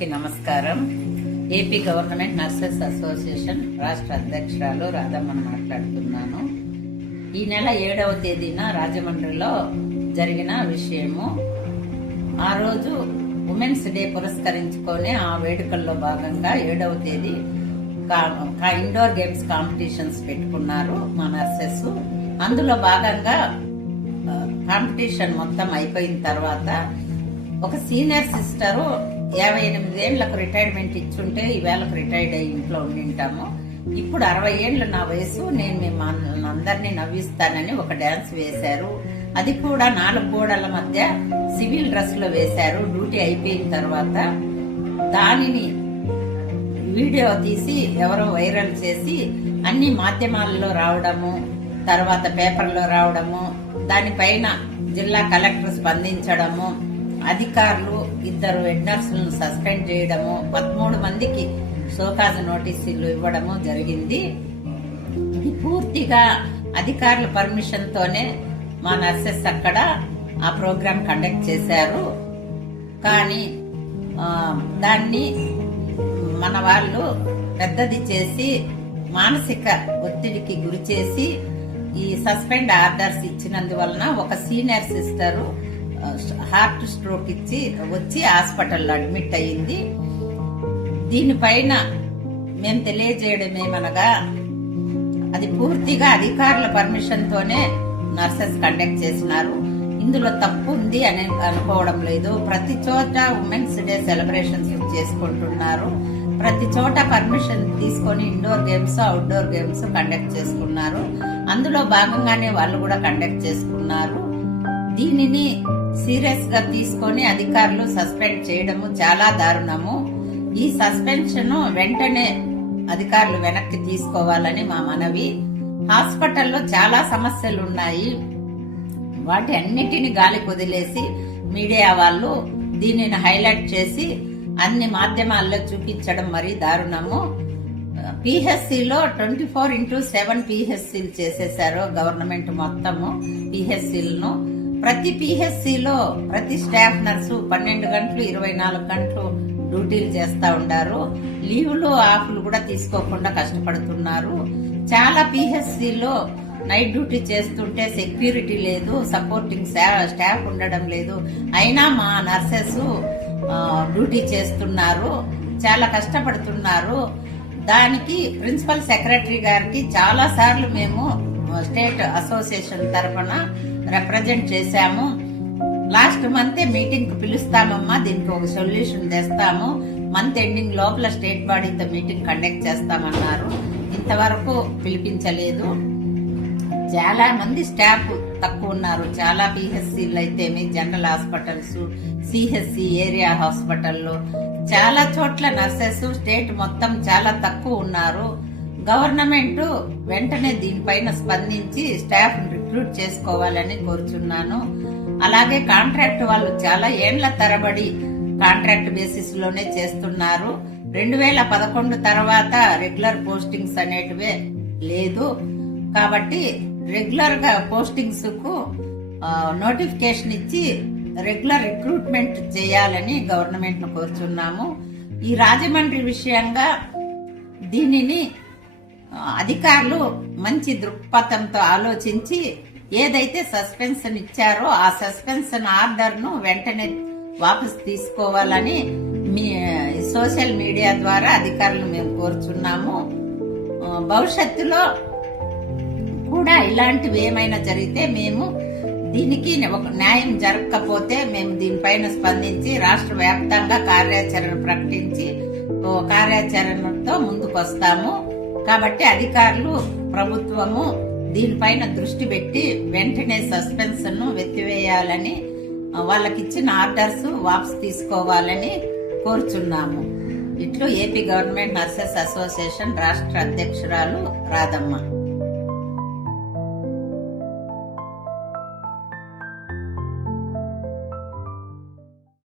అందరికీ నమస్కారం. AP government nurses association రాష్ట్ర అధ్యక్షురాలు రాధమ్మని మాట్లాడుతున్నాను. ఈ నెల 7వ తేదీన రాజమండ్రిలో జరిగిన విషయము. ఆ రోజు ఉమెన్స్ డే పురస్కరించుకొని ఆ వేడుకల్లో భాగంగా 7వ తేదీ ఇండోర్ గేమ్స్ కాంపిటీషన్స్ పెట్టుకున్నారు మా నర్సెస్. అందులో భాగంగా కాంపిటీషన్ మొత్తం అయిపోయిన తర్వాత ఒక సీనియర్ సిస్టరు 58 ఏళ్లకు రిటైర్మెంట్ ఇచ్చుంటే ఈవేళకు రిటైర్డ్ అయ్యి ఇంట్లో ఉండింటాము. ఇప్పుడు 60 ఏళ్లు నా వయసు, నేను మేము అందరినీ నవ్విస్తానని ఒక డాన్స్ వేశారు. అది కూడా 4 గోడల మధ్య సివిల్ డ్రెస్ లో వేశారు. డ్యూటీ అయిపోయిన తర్వాత దానిని వీడియో తీసి ఎవరో వైరల్ చేసి అన్ని మాధ్యమాలలో రావడము, తర్వాత పేపర్లో రావడము, దానిపైన జిల్లా కలెక్టర్ స్పందించడము, అధికారులు 2 హెడ్ నర్సులను సస్పెండ్ చేయడము, 13 మందికి షోకాజ్ నోటీసులు ఇవ్వడము జరిగింది. ఇది పూర్తిగా అధికారుల పర్మిషన్ తోనే మా నర్సెస్ అక్కడ ఆ ప్రోగ్రాం కండక్ట్ చేశారు. కానీ దాన్ని మన వాళ్ళు పెద్దది చేసి మానసిక ఒత్తిడికి గురి చేసి ఈ సస్పెండ్ ఆర్డర్స్ ఇచ్చినందువలన ఒక సీనియర్ సిస్టర్ హార్ట్ స్ట్రోక్ ఇచ్చి వచ్చి హాస్పిటల్లో అడ్మిట్ అయ్యింది. దీనిపైన మేము తెలియజేయడం ఏమనగా, అది పూర్తిగా అధికారుల పర్మిషన్ తోనే నర్సెస్ కండక్ట్ చేసినారు. ఇందులో తప్పు ఉంది అని అనుకోవడం లేదు. ప్రతి చోట ఉమెన్స్ డే సెలబ్రేషన్స్ చేసుకుంటున్నారు. ప్రతి చోట పర్మిషన్ తీసుకొని indoor games, outdoor games conduct చేసుకున్నారు. అందులో భాగంగానే వాళ్ళు కూడా కండక్ట్ చేసుకున్నారు. దీనిని సీరియస్ గా తీసుకొని అధికారులు సస్పెండ్ చేయడము చాలా దారుణము. ఈ సస్పెన్షన్ వెంటనే అధికారులు వెనక్కి తీసుకోవాలని మా మనవి. హాస్పిటల్లో చాలా సమస్యలు ఉన్నాయి. వాటి అన్నిటిని గాలి కొదిలేసి మీడియా వాళ్ళు దీనిని హైలైట్ చేసి అన్ని మాధ్యమాల్లో చూపించడం మరీ దారుణము. పిహెచ్సిలో 24/7 పిహెచ్సిలు చేసేశారు గవర్నమెంట్ మొత్తము పిహెచ్సిలను. ప్రతి పిహెచ్సిలో ప్రతి స్టాఫ్ నర్సు 12 గంటలు 24 గంటలు డ్యూటీలు చేస్తా ఉండారు. లీవ్లు ఆఫ్లు కూడా తీసుకోకుండా కష్టపడుతున్నారు. చాలా పిహెచ్సిలో నైట్ డ్యూటీ చేస్తుంటే సెక్యూరిటీ లేదు, సపోర్టింగ్ స్టాఫ్ ఉండడం లేదు. అయినా మా నర్సెస్ డ్యూటీ చేస్తున్నారు, చాలా కష్టపడుతున్నారు. దానికి ప్రిన్సిపల్ సెక్రటరీ గారికి చాలా సార్లు మేము స్టేట్ అసోసియేషన్ తరఫున రిప్రజెంట్ చేశాము. లాస్ట్ మంత్ మీటింగ్ కు పిలుస్తామమ్మా, దీనికి ఒక సొల్యూషన్ తెస్తాము, మంత్ ఎండింగ్ లోపల స్టేట్ బాడీతో మీటింగ్ కండక్ట్ చేస్తామన్నారు. ఇంతవరకు పిలిపించలేదు. చాలా మంది స్టాఫ్ తక్కువ ఉన్నారు. చాలా పిహెచ్సిలు అయితేమి, జనరల్ హాస్పిటల్స్, సిహెచ్సి ఏరియా హాస్పిటల్లో చాలా చోట్ల నర్సెస్ స్టేట్ మొత్తం చాలా తక్కువ ఉన్నారు. గవర్నమెంట్ వెంటనే దీనిపైన స్పందించి స్టాఫ్ రిక్రూట్ చేసుకోవాలని కోరుచున్నాను. అలాగే కాంట్రాక్ట్ వాళ్ళు చాలా ఏండ్ల తరబడి కాంట్రాక్ట్ బేసిస్ లోనే చేస్తున్నారు. 2011 తర్వాత రెగ్యులర్ పోస్టింగ్స్ అనేటివే లేదు. కాబట్టి రెగ్యులర్ గా పోస్టింగ్స్ కు నోటిఫికేషన్ ఇచ్చి రెగ్యులర్ రిక్రూట్మెంట్ చేయాలని గవర్నమెంట్ ను కోరుచున్నాము. ఈ రాజమండ్రి విషయంగా దీనిని అధికారులు మంచి దృక్పథంతో ఆలోచించి ఏదైతే సస్పెన్షన్ ఇచ్చారో ఆ సస్పెన్షన్ ఆర్డర్ ను వెంటనే వాపస్ తీసుకోవాలని సోషల్ మీడియా ద్వారా అధికారులను మేము కోరుచున్నాము. భవిష్యత్తులో కూడా ఇలాంటివి ఏమైనా జరిగితే మేము దీనికి ఒక న్యాయం జరగకపోతే మేము దీనిపైన స్పందించి రాష్ట్ర వ్యాప్తంగా కార్యాచరణ ప్రకటించి కార్యాచరణతో ముందుకు వస్తాము. కాబట్టి అధికారులు, ప్రభుత్వము దీనిపైన దృష్టి పెట్టి వెంటనే సస్పెన్షన్ ను ఎత్తివేయాలని, వాళ్ళకిచ్చిన ఆర్డర్స్ వాపస్ తీసుకోవాలని కోరుచున్నాము. ఇట్లు ఏపీ గవర్నమెంట్ నర్సెస్ అసోసియేషన్ రాష్ట్ర అధ్యక్షురాలు రాధమ్మ.